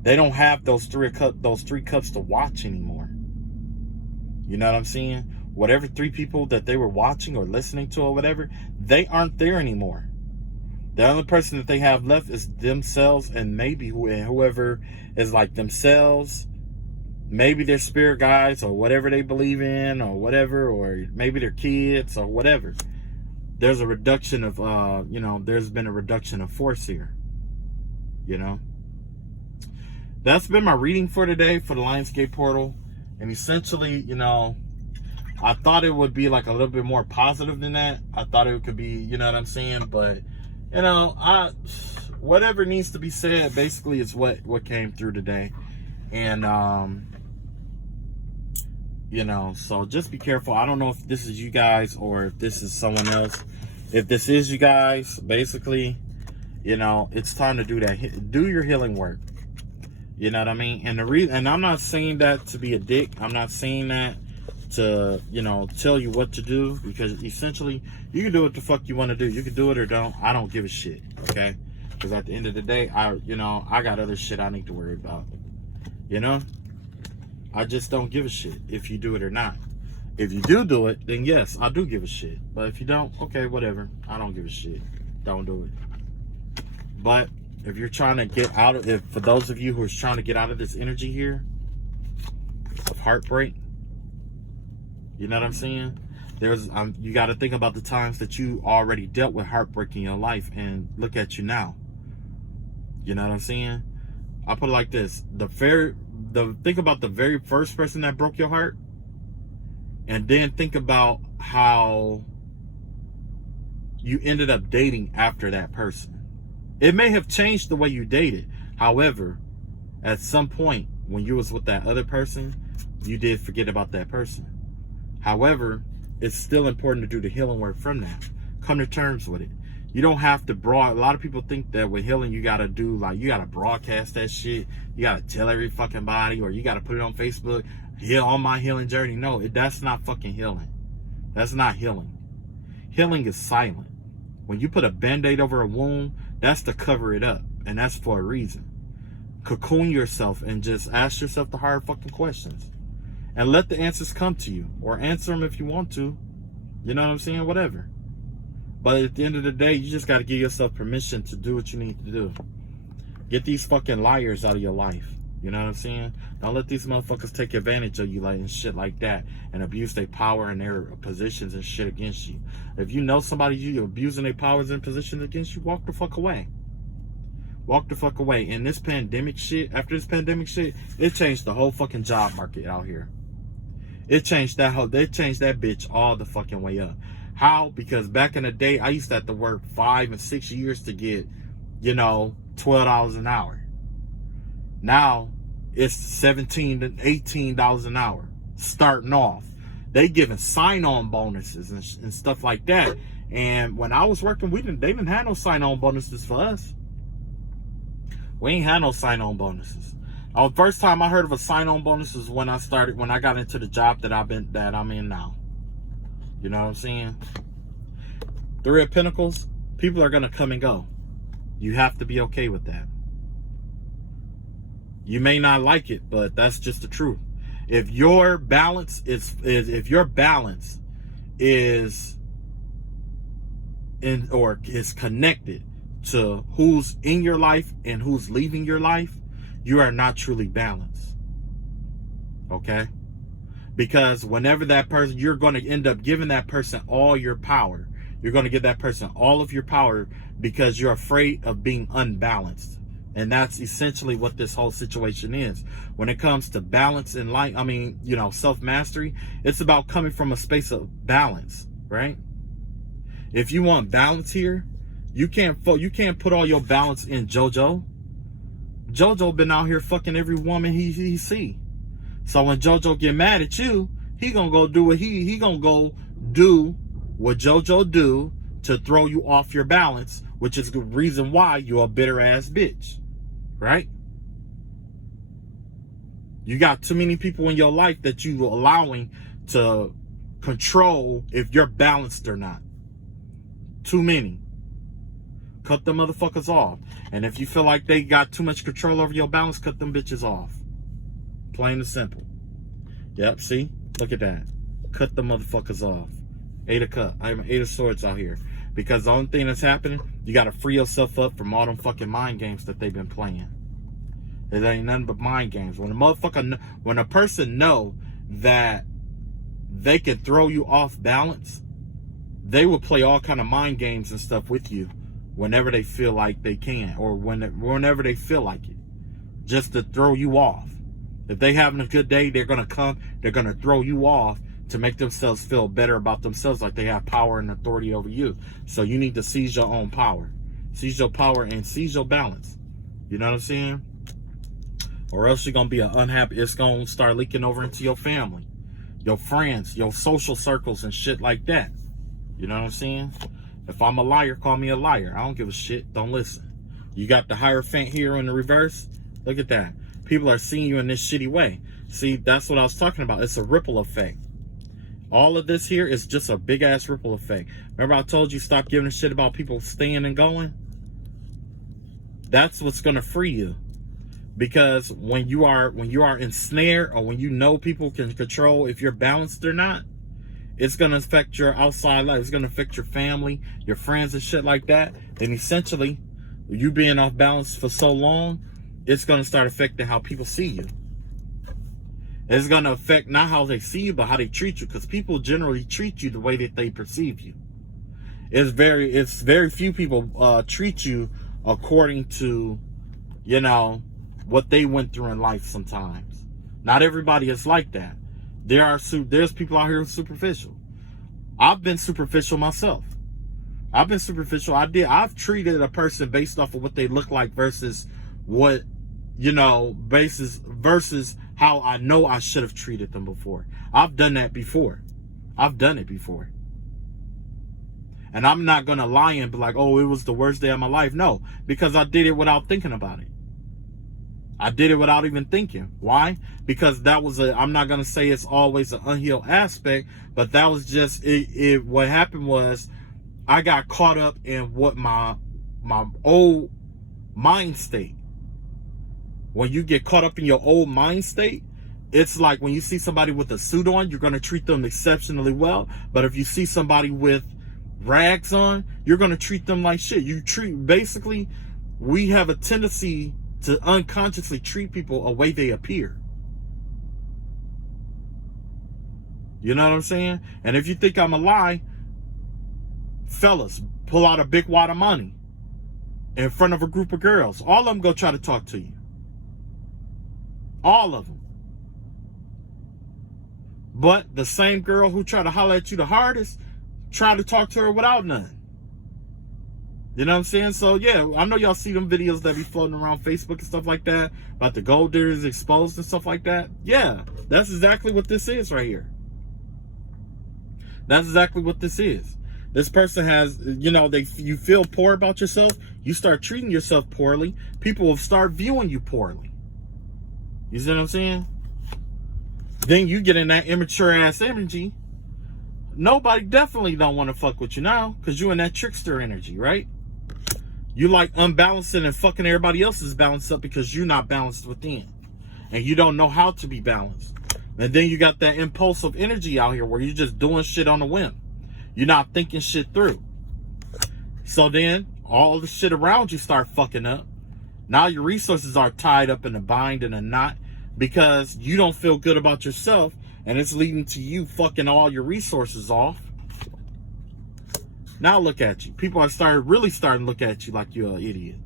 They don't have those 3 cups to watch anymore. You know what I'm saying? Whatever 3 people that they were watching or listening to or whatever, they aren't there anymore. The only person that they have left is themselves and maybe whoever is like themselves. Maybe their spirit guides or whatever they believe in or whatever, or maybe their kids or whatever. There's a reduction of, you know, there's been a reduction of force here. You know? That's been my reading for today for the Lionsgate portal. And essentially, you know, I thought it would be like a little bit more positive than that. I thought it could be, you know what I'm saying? But, you know, whatever needs to be said basically is what came through today. And, you know, so just be careful. I don't know if this is you guys or if this is someone else. If this is you guys, basically, you know, it's time to do that. Do your healing work. You know what I mean? And and I'm not saying that to be a dick. I'm not saying that to, tell you what to do, because essentially you can do what the fuck you want to do. You can do it or don't. I don't give a shit, okay? Because at the end of the day, I got other shit I need to worry about. I just don't give a shit if you do it or not. If you do it, then yes, I do give a shit. But if you don't, okay, whatever. I don't give a shit. Don't do it. But if you're trying to get out of, for those of you who are trying to get out of this energy here of heartbreak, you know what I'm saying? You got to think about the times that you already dealt with heartbreak in your life, and look at you now. You know what I'm saying? I put it like this: think about the very first person that broke your heart, and then think about how you ended up dating after that person. It may have changed the way you dated. However, at some point when you was with that other person, you did forget about that person. However, it's still important to do the healing work from that. Come to terms with it. You don't have to a lot of people think that with healing, you got to do, like, you got to broadcast that shit. You got to tell every fucking body, or you got to put it on Facebook, heal on my healing journey. No, that's not fucking healing. That's not healing. Healing is silent. When you put a Band-Aid over a wound, that's to cover it up. And that's for a reason. Cocoon yourself and just ask yourself the hard fucking questions. And let the answers come to you. Or answer them if you want to. You know what I'm saying? Whatever. But at the end of the day, you just got to give yourself permission to do what you need to do. Get these fucking liars out of your life. You know what I'm saying? Don't let these motherfuckers take advantage of you, like, and shit like that, and abuse their power and their positions and shit against you. If you know somebody you abusing their powers and positions against you, walk the fuck away. Walk the fuck away. And this pandemic shit, after this pandemic shit, it changed the whole fucking job market out here. It changed that bitch all the fucking way up. How? Because back in the day, I used to have to work 5 and 6 years to get, $12 an hour. Now it's $17 to $18 an hour starting off. They giving sign-on bonuses and stuff like that. And when I was working, they didn't have no sign-on bonuses for us. We ain't had no sign-on bonuses. The first time I heard of a sign-on bonus is when I got into the job that I'm in now. You know what I'm saying? Three of Pentacles, people are gonna come and go. You have to be okay with that. You may not like it, but that's just the truth. If your balance is connected to who's in your life and who's leaving your life, you are not truly balanced. Okay? Because whenever that person, you're going to end up giving that person all your power. You're going to give that person all of your power because you're afraid of being unbalanced. And that's essentially what this whole situation is. When it comes to balance in life, self-mastery, it's about coming from a space of balance, right? If you want balance here, you can't put all your balance in JoJo. JoJo been out here fucking every woman he see. So when JoJo get mad at you, he gonna go do what he gonna go do what JoJo do to throw you off your balance, which is the reason why you're a bitter ass bitch, right? You got too many people in your life that you allowing to control if you're balanced or not. Too many. Cut them motherfuckers off. And if you feel like they got too much control over your balance, cut them bitches off. Plain and simple. Yep, see? Look at that. Cut the motherfuckers off. 8 of Cups. I'm 8 of Swords out here. Because the only thing that's happening, you got to free yourself up from all them fucking mind games that they've been playing. It ain't nothing but mind games. When a person know that they can throw you off balance, they will play all kind of mind games and stuff with you whenever they feel like they can, or whenever they feel like it, just to throw you off. If they having a good day, they're going to throw you off to make themselves feel better about themselves, like they have power and authority over you. So you need to seize your own power. Seize your power and seize your balance. You know what I'm saying? Or else you're going to be unhappy. It's going to start leaking over into your family, your friends, your social circles and shit like that. You know what I'm saying? If I'm a liar, call me a liar. I don't give a shit. Don't listen. You got the Hierophant here in the reverse. Look at that. People are seeing you in this shitty way. See, that's what I was talking about. It's a ripple effect. All of this here is just a big ass ripple effect. Remember I told you stop giving a shit about people staying and going? That's what's gonna free you. Because when you are ensnared, or when you know people can control if you're balanced or not, it's gonna affect your outside life. It's gonna affect your family, your friends and shit like that. Then essentially, you being off balance for so long, it's gonna start affecting how people see you. It's gonna affect not how they see you, but how they treat you. Because people generally treat you the way that they perceive you. It's very few people treat you according to, you know, what they went through in life sometimes. Not everybody is like that. There's people out here who are superficial. I've been superficial myself. I've been superficial. I've treated a person based off of what they look like versus what, you know, versus how I know I should have treated them before. I've done that before. I've done it before. And I'm not going to lie and be like, oh, it was the worst day of my life. No, because I did it without thinking about it. I did it without even thinking. Why? Because that was I'm not going to say it's always an unhealed aspect, but that was just it. What happened was I got caught up in what my old mind state. When you get caught up in your old mind state, it's like when you see somebody with a suit on, you're going to treat them exceptionally well. But if you see somebody with rags on, you're going to treat them like shit. Basically, we have a tendency to unconsciously treat people a way they appear. You know what I'm saying? And if you think I'm a lie, fellas, pull out a big wad of money in front of a group of girls. All of them go try to talk to you. All of them. But the same girl who tried to holler at you the hardest, try to talk to her without none. You know what I'm saying? So yeah, I know y'all see them videos that be floating around Facebook and stuff like that about the gold diggers exposed and stuff like that. Yeah, that's exactly what this is right here. That's exactly what this is. This person has, you know, you feel poor about yourself, you start treating yourself poorly, people will start viewing you poorly. You see what I'm saying? Then you get in that immature ass energy. Nobody definitely don't want to fuck with you now because you in that trickster energy, right? You like unbalancing and fucking everybody else's balance up because you're not balanced within. And you don't know how to be balanced. And then you got that impulsive energy out here where you're just doing shit on a whim. You're not thinking shit through. So then all the shit around you start fucking up. Now your resources are tied up in a bind and a knot because you don't feel good about yourself, and it's leading to you fucking all your resources off. Now look at you. People are really starting to look at you like you're an idiot.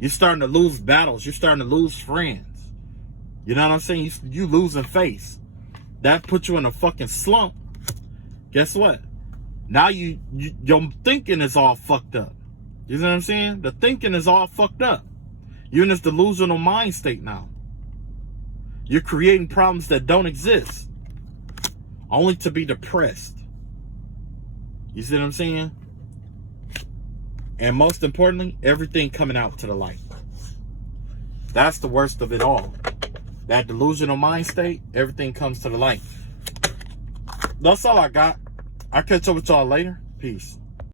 You're starting to lose battles. You're starting to lose friends. You know what I'm saying? You losing face. That puts you in a fucking slump. Guess what? Now your thinking is all fucked up. You know what I'm saying? The thinking is all fucked up. You're in this delusional mind state now. You're creating problems that don't exist, only to be depressed. You see what I'm saying? And most importantly, everything coming out to the light. That's the worst of it all. That delusional mind state, everything comes to the light. That's all I got. I'll catch up with y'all later. Peace.